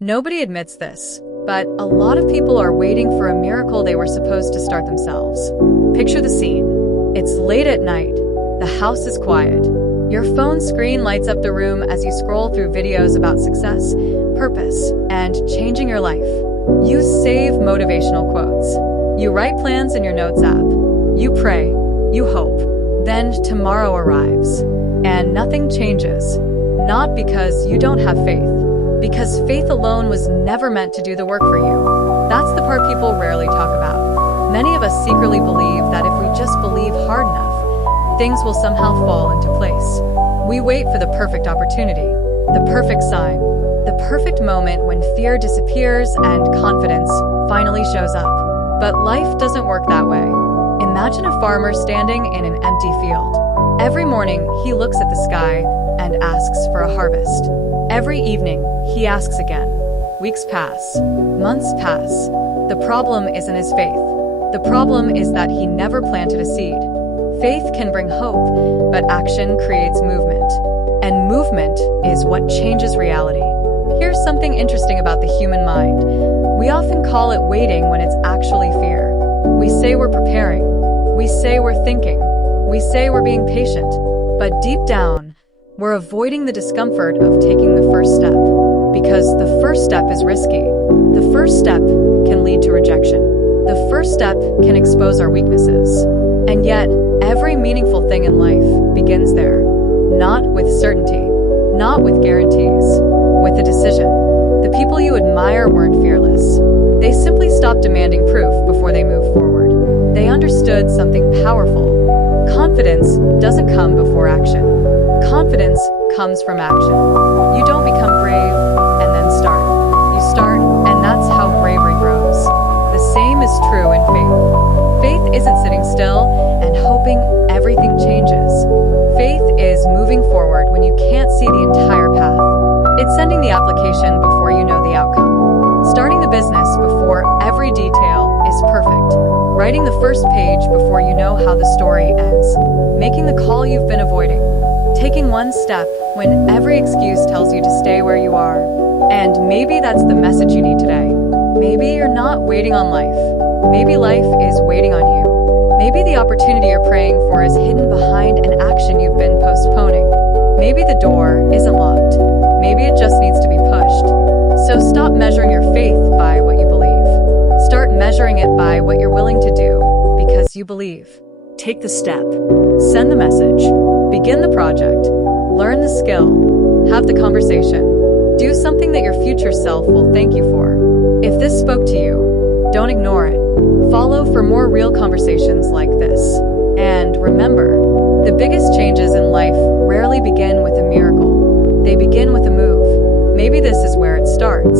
Nobody admits this, but a lot of people are waiting for a miracle they were supposed to start themselves. Picture the scene. It's late at night. The house is quiet. Your phone screen lights up the room as you scroll through videos about success, purpose, and changing your life. You save motivational quotes. You write plans in your notes app. You pray. You hope. Then tomorrow arrives, and nothing changes. Not because you don't have faith, because faith alone was never meant to do the work for you. That's the part people rarely talk about. Many of us secretly believe that if we just believe hard enough, things will somehow fall into place. We wait for the perfect opportunity, the perfect sign, the perfect moment when fear disappears and confidence finally shows up. But life doesn't work that way. Imagine a farmer standing in an empty field. Every morning, he looks at the sky and asks for a harvest. Every evening, he asks again. Weeks pass. Months pass. The problem isn't his faith. The problem is that he never planted a seed. Faith can bring hope, but action creates movement. And movement is what changes reality. Here's something interesting about the human mind. We often call it waiting when it's actually fear. We say we're preparing. We say we're thinking. We say we're being patient. But deep down, we're avoiding the discomfort of taking the first step. Because the first step is risky. The first step can lead to rejection. The first step can expose our weaknesses. And yet, every meaningful thing in life begins there. Not with certainty, not with guarantees, with a decision. The people you admire weren't fearless. They simply stopped demanding proof before they moved forward. They understood something powerful. Confidence doesn't come before action. Confidence comes from action. You don't become brave and then start. You start, and that's how bravery grows. The same is true in faith. Faith isn't sitting still and hoping everything changes. Faith is moving forward when you can't see the entire path. It's sending the application before you know the outcome. Starting the business before every detail is perfect. Writing the first page before you know how the story ends. Making the call you've been avoiding. Taking one step when every excuse tells you to stay where you are. And maybe that's the message you need today. Maybe you're not waiting on life. Maybe life is waiting on you. Maybe the opportunity you're praying for is hidden behind an action you've been postponing. Maybe the door isn't locked. Maybe it just needs to be pushed. So stop measuring your faith by what you believe. Start measuring it by what you're willing to do because you believe. Take the step. Send the message. Begin the project. Learn the skill. Have the conversation. Do something that your future self will thank you for. If this spoke to you, don't ignore it. Follow for more real conversations like this. And remember, the biggest changes in life rarely begin with a miracle. They begin with a move. Maybe this is where it starts.